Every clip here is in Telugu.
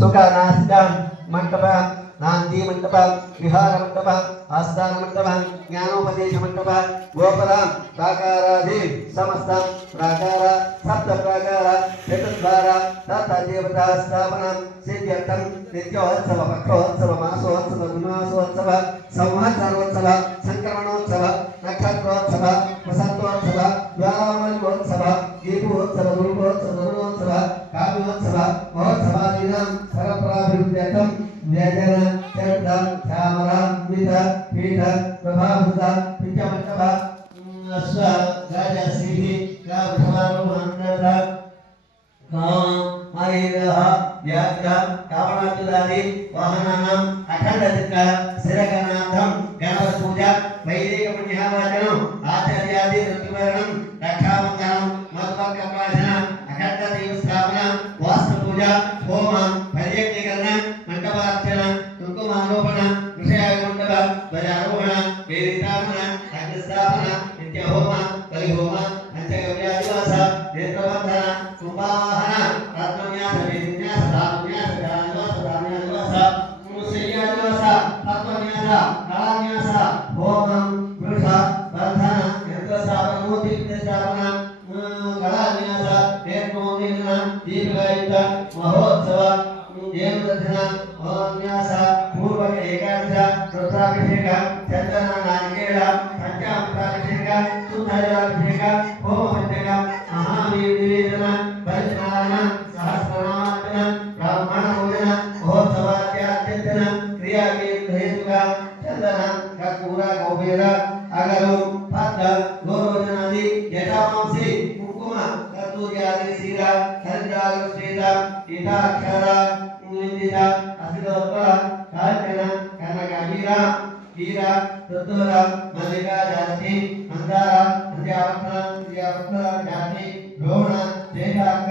సుఖనాశితం మంటప నాంది మంటప విహార మంటప ఆస్థాన మంటప జ్ఞానోపదేశ మంటప గోపుర ప్రాకారాది సమస్త ప్రాకార సప్త ప్రాకార చతుర్ద్వార తథ దేవతా స్థాపన సిద్ధ్యర్థం నిత్యోత్సవ పక్షోత్సవ మాసోత్సవ విమాసోత్సవ సంవత్సరోత్సవ సంక్రమణోత్సవ వ్యజన చంద్ర శ్యామర విత పీఠ ప్రభాభృత పిచ్చమంటప అశ్వ రాజశ్రీ రాఘవారోహణ కావణాతులాది వాహనానం అఖండదిక శిరగణాథం గణపతి పూజ వైదిక పుణ్యవాచనం ఆచార్యాది ఋతువరణం ధ్వజారోహణ వేదితాపన అగ్నిస్థాపన నిత్యహోమ కలిహోమ బలిహోమ పంచగవ్యాదివాస నేత్రబంధన కుంభావహన రత్నన్యాస వేదిన్యాస ధాన్యాస గణాన్యాస ధాన్యాదివాస శయ్యాదివాస తత్వన్యాస కళాన్యాస హోమం వృష బంధన యంత్రస్థాపన మూర్తి స్థాపన కళాన్యాస నేత్రోదీన దీర్ఘాయుత మహోత్సవ దేవదర్శన మహోన్యాస పూర్వక ఏకాదశ రుద్రాభిషేక చందన నారికేళ పంచామృతాభిషేక శుద్ధజలాభిషేక హోమపంచక మహావీర నివేదన పరిజ్ఞాన సహస్రనామార్చన బ్రాహ్మణ భోజన మహోత్సవాద్యాత్యర్చన క్రియాకేంద్రహేతుక చందన కర్పూర గోపేర అగరు పద్మ గోరోజనాది యథాంసి కుంకుమ కర్తూర్యాది శీల హరిద్రాగ శ్రీత ఇతాక్షర నిందిత అసిదోత్పల కాంచన కనక వీర వీర రుద్ర మల్లికా జాతి మందార అంత్యావత్న జాతి ద్రోణ జయకాక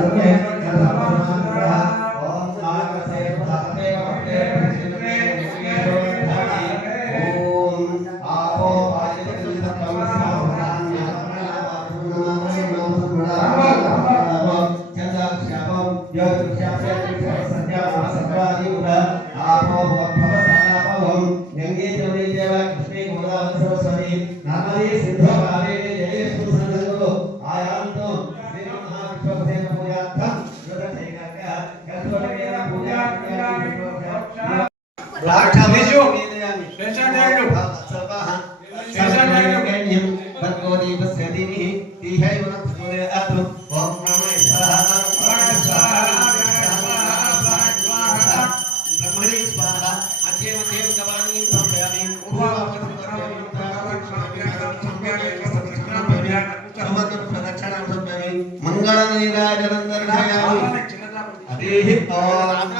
jatuhnya మంగళ నీరాజనం దర్శయామి హరి ఓం హరి ఓం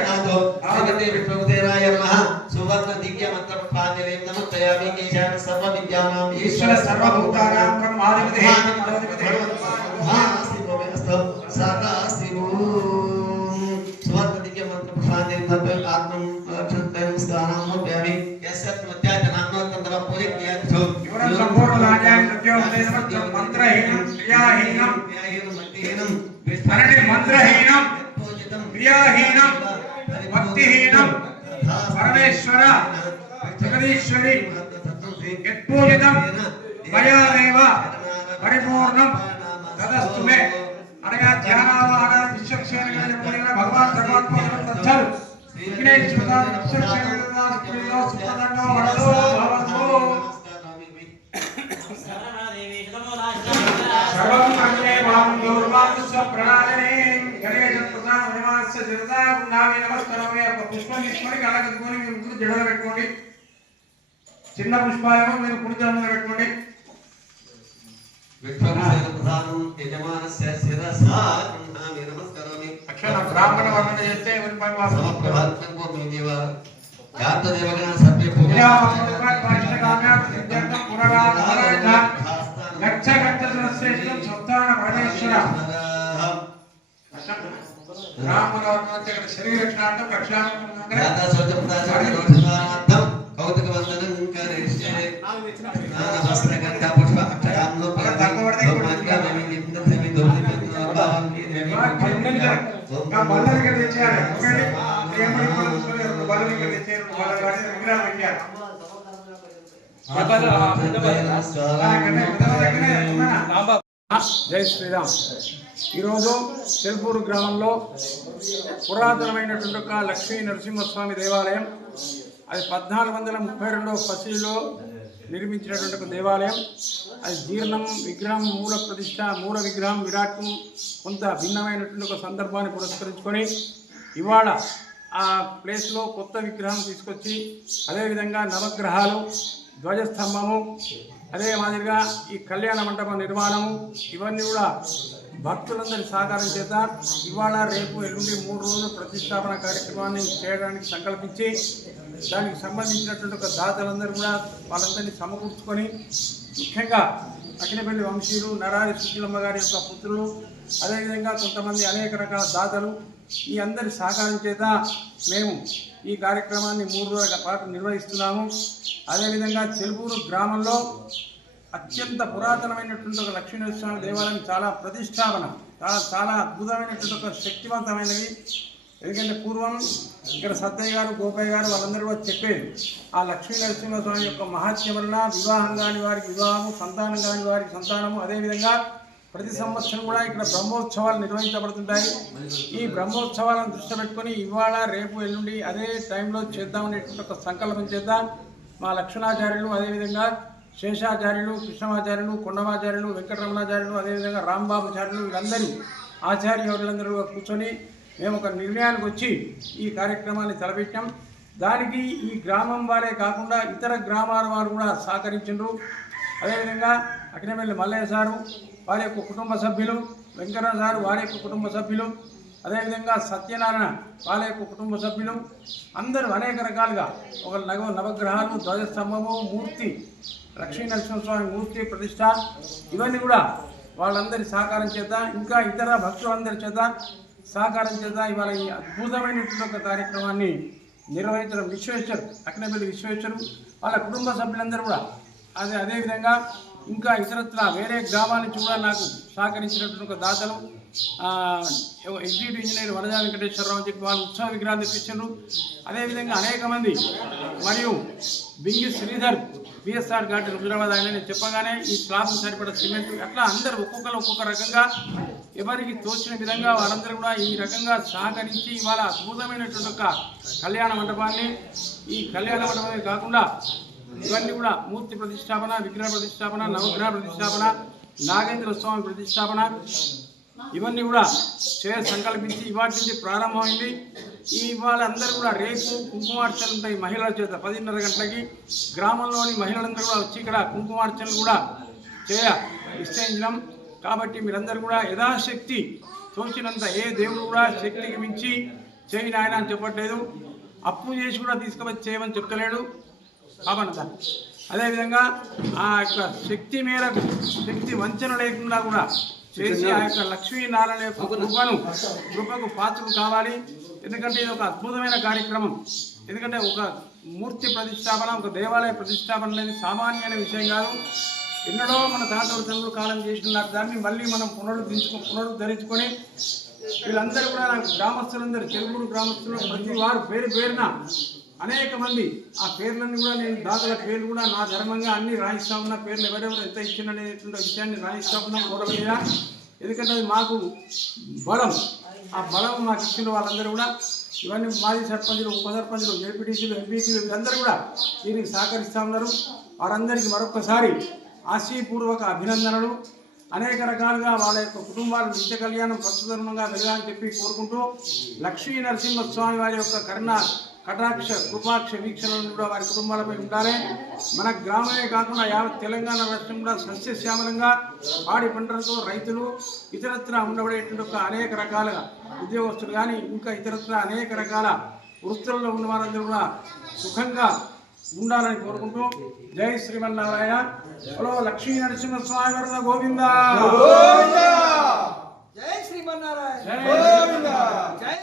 प्रचोदयात् आगते विष्णुदेवाय नमः सुवर्ण दिव्य मंत्र पुष्पांजलिं नमस्यामि केशान सर्व विद्यानां ईश्वर सर्व भूतानां कर्माधिपतिः भगवान् भवे अस्तु सदा शिवो सुवर्ण दिव्य मंत्र पुष्पांजलिं नमः आत्मं रक्षन्तयं स्थानं नमस्यामि यस्य मत्या जनानोत्तम पूजनीयं इवरं संपूर्ण राजाय नृत्योदेशं मन्त्रहीनं क्रियाहीनं क्रियाहीनं मन्त्रहीनं विस्मरणे मन्त्रहीनं क्रियाहीनं మంత్రహీనం క్రియాహీనం అనటి మంత్రహీనం క్రియాహీనం భక్తిహీనం పరమేశ్వర జగదీశ్వరి యత్పూజితం మయాదేవ పరిపూర్ణం తదస్తు మే అనగా ధ్యానావాహన విశ్వక్షేణ పూజన భగవాన్ సర్వాత్మకం తచ్చల్ విఘ్నేశ్వర విశ్వక్షేణ సుప్రదండో వరదో భవతో సర్వం మంగళే మాం దుర్వాంశ ప్రణాళినే గణేశ ప్రధాన నామే నమస్కారమే ఒక పుష్పం తీసుకొని కళ్ళకత్తుకొని మీరు ముగ్గురు జడలో పెట్టుకోండి. చిన్న పుష్పాలేమో మీరు కుడి జడ మీద పెట్టుకోండి. అక్షర బ్రాహ్మణ వర్ణన చేస్తే ఎవరి పై వాసన? లక్ష గంట శ్రేష్టం సంతాన పరమేశ్వర బ్రాహ్మణ వర్ణన అంటే ఇక్కడ శరీర రక్షణ ప్రక్షాళన బల్లరిక తెచ్చారు బల్లరిక తెచ్చారు వాళ్ళ వాటిని విగ్రహం పెట్టారు. జై శ్రీరామ్. ఈరోజు చెల్పూరు గ్రామంలో పురాతనమైనటువంటి ఒక లక్ష్మీ నరసింహస్వామి దేవాలయం అది పద్నాలుగు వందల ముప్పై రెండవ పసిలో నిర్మించినటువంటి ఒక దేవాలయం. అది జీర్ణం విగ్రహం మూల ప్రతిష్ట మూల విగ్రహం విరాట్కు కొంత భిన్నమైనటువంటి ఒక సందర్భాన్ని పురస్కరించుకొని ఇవాళ ఆ ప్లేస్లో కొత్త విగ్రహం తీసుకొచ్చి అదేవిధంగా నవగ్రహాలు ధ్వజస్తంభము అదే మాదిరిగా ఈ కళ్యాణ మండపం నిర్మాణము ఇవన్నీ కూడా భక్తులందరి సహకారం చేత ఇవాళ రేపు ఎల్లుండి మూడు రోజులు ప్రతిష్టాపన కార్యక్రమాన్ని చేయడానికి సంకల్పించి దానికి సంబంధించినటువంటి ఒక దాతలందరూ కూడా వాళ్ళందరినీ సమకూర్చుకొని ముఖ్యంగా అఖిలపల్లి వంశీయులు నరారి సుశీలమ్మ గారి యొక్క పుత్రులు అదేవిధంగా కొంతమంది అనేక రకాల దాతలు ఈ అందరి సహకారం చేత మేము ఈ కార్యక్రమాన్ని మూడు రోజుల పాటు నిర్వహిస్తున్నాము. అదేవిధంగా చెలుపూరు గ్రామంలో అత్యంత పురాతనమైనటువంటి ఒక లక్ష్మీనరసింహ దేవాలయం చాలా ప్రతిష్టాపన చాలా చాలా అద్భుతమైనటువంటి ఒక శక్తివంతమైనవి ఎందుకంటే పూర్వం ఇక్కడ సత్తయ్య గారు గోపయ్య గారు వాళ్ళందరూ కూడా చెప్పేది ఆ లక్ష్మీ నరసింహస్వామి యొక్క మహాత్యం వలన వివాహం కాని వారికి వివాహము సంతానం కాని వారికి సంతానము అదేవిధంగా ప్రతి సంవత్సరం కూడా ఇక్కడ బ్రహ్మోత్సవాలు నిర్వహించబడుతుంటాయి. ఈ బ్రహ్మోత్సవాలను దృష్టి పెట్టుకొని ఇవాళ రేపు ఎల్లుండి అదే టైంలో చేద్దామనేటువంటి ఒక సంకల్పం చేద్దాం. మా లక్షణాచార్యులు అదేవిధంగా శేషాచార్యులు కృష్ణమాచార్యులు కొండమాచార్యులు వెంకటరమణాచార్యులు అదేవిధంగా రాంబాబుచార్యులు వీళ్ళందరూ ఆచార్యులందరూ కూర్చొని మేము ఒక నిర్ణయానికి వచ్చి ఈ కార్యక్రమాన్ని తలపెట్టాం. దానికి ఈ గ్రామం వారే కాకుండా ఇతర గ్రామాల వారు కూడా సహకరించారు అదేవిధంగా అకినపల్లి మల్లయ్య సారు వారి యొక్క కుటుంబ సభ్యులు వెంకన్న సారు వారి యొక్క కుటుంబ సభ్యులు అదేవిధంగా సత్యనారాయణ వాళ్ళ యొక్క కుటుంబ సభ్యులు. అందరూ అనేక రకాలుగా ఒక నగ నవగ్రహాలు ధ్వజస్తంభము మూర్తి లక్ష్మీ నరసింహస్వామి మూర్తి ప్రతిష్ట. ఇవన్నీ కూడా వాళ్ళందరి సహకారం చేత ఇంకా ఇతర భక్తులందరి చేత సహకారం చేత ఇవాళ ఈ అద్భుతమైనటువంటి ఒక కార్యక్రమాన్ని నిర్వహించడం విశ్వేశ్వర్ అక్నపల్లి విశ్వేశ్వరు వాళ్ళ కుటుంబ సభ్యులందరూ కూడా. అదే అదేవిధంగా ఇంకా ఇతరత్ర వేరే గ్రామాల నుంచి కూడా నాకు సహకరించినటువంటి ఒక దాతలు ఎగ్జిక్యూటివ్ ఇంజనీర్ వరదా వెంకటేశ్వరరావు అని చెప్పి వాళ్ళు ఉత్సవ విగ్రహాలు తెప్పించారు. అదేవిధంగా అనేక మంది మరియు బింగి శ్రీధర్ బిఎస్ఆర్ గార్డెన్ హుజరాబాద్ ఆయన నేను చెప్పగానే ఈ స్లాబ్ సరిపడ సిమెంట్ అట్లా అందరూ ఒక్కొక్కరు ఒక్కొక్క రకంగా ఎవరికి తోచిన విధంగా వారందరూ కూడా ఈ రకంగా సహకరించి ఇవాళ అద్భుతమైనటువంటి ఒక కళ్యాణ మండపాన్ని ఈ కళ్యాణ మండపమే కాకుండా ఇవన్నీ కూడా మూర్తి ప్రతిష్టాపన విగ్రహ ప్రతిష్టాపన నవగ్రహ ప్రతిష్టాపన నాగేంద్ర స్వామి ప్రతిష్టాపన ఇవన్నీ కూడా చేయ సంకల్పించి ఇవాటి నుంచి ప్రారంభమైంది. ఈ ఇవాళ అందరూ కూడా రేపు కుంకుమార్చనలు ఉంటాయి మహిళల చేత. పదిన్నర గంటలకి గ్రామంలోని మహిళలందరూ కూడా వచ్చి ఇక్కడ కుంకుమార్చనలు కూడా చేయ నిశ్చయించడం కాబట్టి మీరందరూ కూడా యథాశక్తి తోచినంత ఏ దేవుడు కూడా శక్తికి మించి చేయని ఆయన అని చెప్పట్లేదు. అప్పు చేసి కూడా తీసుకువచ్చి చేయమని చెప్తలేడు. కాబట్టి అదేవిధంగా ఆ యొక్క శక్తి మేరకు శక్తి వంచన లేకుండా కూడా చేసి ఆ యొక్క లక్ష్మీనారాయణ యొక్క కృపను కృపకు పాత్రలు కావాలి. ఎందుకంటే ఇది ఒక అద్భుతమైన కార్యక్రమం. ఎందుకంటే ఒక మూర్తి ప్రతిష్టాపన ఒక దేవాలయ ప్రతిష్టాపన అనేది సామాన్యమైన విషయం కాదు. ఎన్నడో మన తాతలు తండ్రులు కాలం చేసిన దాన్ని మళ్ళీ మనం పునరుద్ధరించుకు పునరుద్ధరించుకొని వీళ్ళందరూ కూడా నాకు గ్రామస్తులందరూ చెరువులు గ్రామస్తులు ప్రతి వారు పేరు పేరున అనేక మంది. ఆ పేర్లన్నీ కూడా నేను దాతల పేర్లు కూడా నా ధర్మంగా అన్ని రాయిస్తా ఉన్న. పేర్లు ఎవరెవరు ఎంత ఇచ్చిననేటువంటి విషయాన్ని రాయిస్తా ఉన్నా గోడ ఎందుకంటే అది మాకు బలం. ఆ బలం మాకు ఇచ్చిన వాళ్ళందరూ కూడా ఇవన్నీ మాజీ సర్పంచులు ఉప సర్పంచులు జేపీటీసీలు ఎంపీసీలు వీళ్ళందరూ కూడా దీనికి సహకరిస్తూ ఉన్నారు. వారందరికీ మరొకసారి ఆశీపూర్వక అభినందనలు. అనేక రకాలుగా వాళ్ళ యొక్క కుటుంబాలు నిత్య కళ్యాణం పక్షధర్మంగా వెళ్ళాలని చెప్పి కోరుకుంటూ లక్ష్మీ నరసింహస్వామి వారి యొక్క కర్ణ కటాక్ష కృపాక్ష వీక్షణలు కూడా వారి కుటుంబాలపై ఉండాలి. మన గ్రామమే కాకుండా యావత్ తెలంగాణ రాష్ట్రం కూడా సస్యశ్యామలంగా పాడి పంటలతో రైతులు ఇతరత్ర ఉండబడేటువంటి ఒక అనేక రకాలుగా ఉద్యోగస్తులు కానీ ఇంకా ఇతరత్ర అనేక రకాల వృత్తుల్లో ఉన్న వారందరూ కూడా సుఖంగా ఉండాలని కోరుకుంటూ జై శ్రీమన్నారాయణ. హలో లక్ష్మీ నరసింహస్వామి వరద గోవింద. జై శ్రీమన్నారాయణ. జై